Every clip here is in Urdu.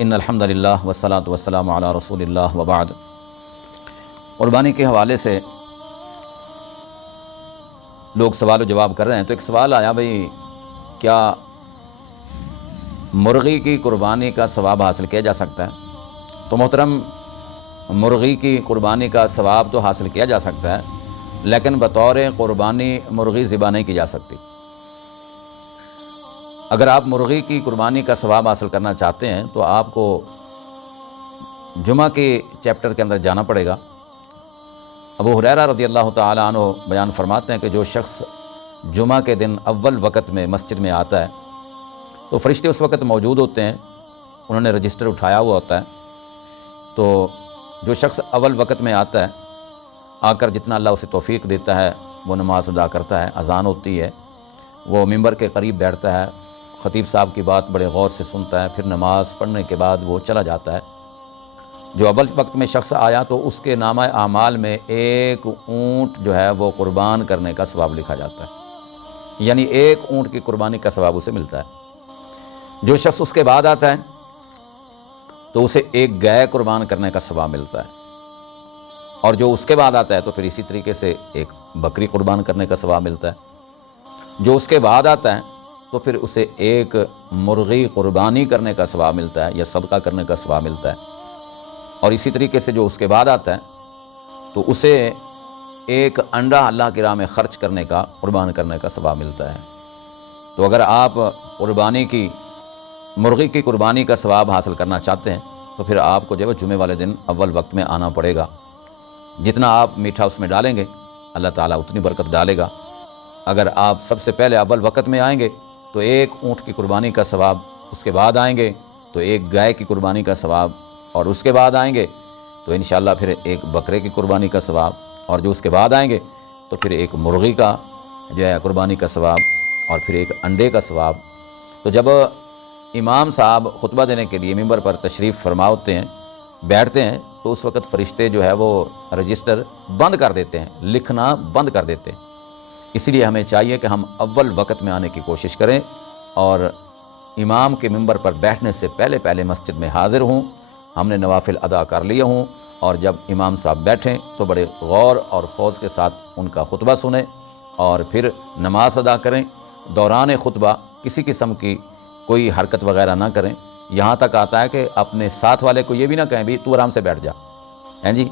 ان الحمدللہ والصلاۃ والسلام علی رسول اللہ وبعد۔ قربانی کے حوالے سے لوگ سوال و جواب کر رہے ہیں، تو ایک سوال آیا، بھئی کیا مرغی کی قربانی کا ثواب حاصل کیا جا سکتا ہے؟ تو محترم، مرغی کی قربانی کا ثواب تو حاصل کیا جا سکتا ہے، لیکن بطور قربانی مرغی ذبح نہیں کی جا سکتی۔ اگر آپ مرغی کی قربانی کا ثواب حاصل کرنا چاہتے ہیں تو آپ کو جمعہ کے چیپٹر کے اندر جانا پڑے گا۔ ابو ہریرہ رضی اللہ تعالیٰ عنہ بیان فرماتے ہیں کہ جو شخص جمعہ کے دن اول وقت میں مسجد میں آتا ہے تو فرشتے اس وقت موجود ہوتے ہیں، انہوں نے رجسٹر اٹھایا ہوا ہوتا ہے۔ تو جو شخص اول وقت میں آتا ہے، آ کر جتنا اللہ اسے توفیق دیتا ہے وہ نماز ادا کرتا ہے، اذان ہوتی ہے، وہ ممبر کے قریب بیٹھتا ہے، خطیب صاحب کی بات بڑے غور سے سنتا ہے، پھر نماز پڑھنے کے بعد وہ چلا جاتا ہے۔ جو اول وقت میں شخص آیا تو اس کے نامہ اعمال میں ایک اونٹ جو ہے وہ قربان کرنے کا ثواب لکھا جاتا ہے، یعنی ایک اونٹ کی قربانی کا ثواب اسے ملتا ہے۔ جو شخص اس کے بعد آتا ہے تو اسے ایک گائے قربان کرنے کا ثواب ملتا ہے، اور جو اس کے بعد آتا ہے تو پھر اسی طریقے سے ایک بکری قربان کرنے کا ثواب ملتا ہے۔ جو اس کے بعد آتا ہے تو پھر اسے ایک مرغی قربانی کرنے کا ثواب ملتا ہے یا صدقہ کرنے کا ثواب ملتا ہے، اور اسی طریقے سے جو اس کے بعد آتا ہے تو اسے ایک انڈا اللہ کی راہ میں خرچ کرنے کا، قربان کرنے کا ثواب ملتا ہے۔ تو اگر آپ قربانی کی مرغی کی قربانی کا ثواب حاصل کرنا چاہتے ہیں تو پھر آپ کو جو ہے جمعے والے دن اول وقت میں آنا پڑے گا۔ جتنا آپ میٹھا اس میں ڈالیں گے اللہ تعالیٰ اتنی برکت ڈالے گا۔ اگر آپ سب سے پہلے اول وقت میں آئیں گے تو ایک اونٹ کی قربانی کا ثواب، اس کے بعد آئیں گے تو ایک گائے کی قربانی کا ثواب، اور اس کے بعد آئیں گے تو انشاءاللہ پھر ایک بکرے کی قربانی کا ثواب، اور جو اس کے بعد آئیں گے تو پھر ایک مرغی کا جو ہے قربانی کا ثواب، اور پھر ایک انڈے کا ثواب۔ تو جب امام صاحب خطبہ دینے کے لیے ممبر پر تشریف فرما ہوتے ہیں، بیٹھتے ہیں، تو اس وقت فرشتے جو ہے وہ رجسٹر بند کر دیتے ہیں، لکھنا بند کر دیتے ہیں۔ اس لیے ہمیں چاہیے کہ ہم اول وقت میں آنے کی کوشش کریں اور امام کے ممبر پر بیٹھنے سے پہلے مسجد میں حاضر ہوں، ہم نے نوافل ادا کر لیے ہوں، اور جب امام صاحب بیٹھیں تو بڑے غور اور خوض کے ساتھ ان کا خطبہ سنیں اور پھر نماز ادا کریں۔ دوران خطبہ کسی قسم کی کوئی حرکت وغیرہ نہ کریں، یہاں تک آتا ہے کہ اپنے ساتھ والے کو یہ بھی نہ کہیں بھی تو آرام سے بیٹھ جا، ہیں جی،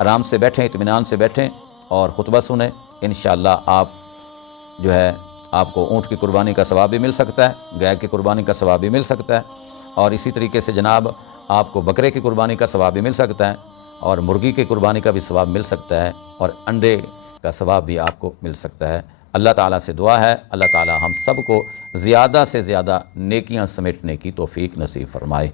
آرام سے بیٹھیں، اطمینان سے بیٹھیں اور خطبہ سنیں۔ انشاءاللہ آپ جو ہے آپ کو اونٹ کی قربانی کا ثواب بھی مل سکتا ہے، گائے کی قربانی کا ثواب بھی مل سکتا ہے، اور اسی طریقے سے جناب آپ کو بکرے کی قربانی کا ثواب بھی مل سکتا ہے، اور مرغی کی قربانی کا بھی ثواب مل سکتا ہے، اور انڈے کا ثواب بھی آپ کو مل سکتا ہے۔ اللہ تعالیٰ سے دعا ہے اللہ تعالیٰ ہم سب کو زیادہ سے زیادہ نیکیاں سمیٹنے کی توفیق نصیب فرمائے۔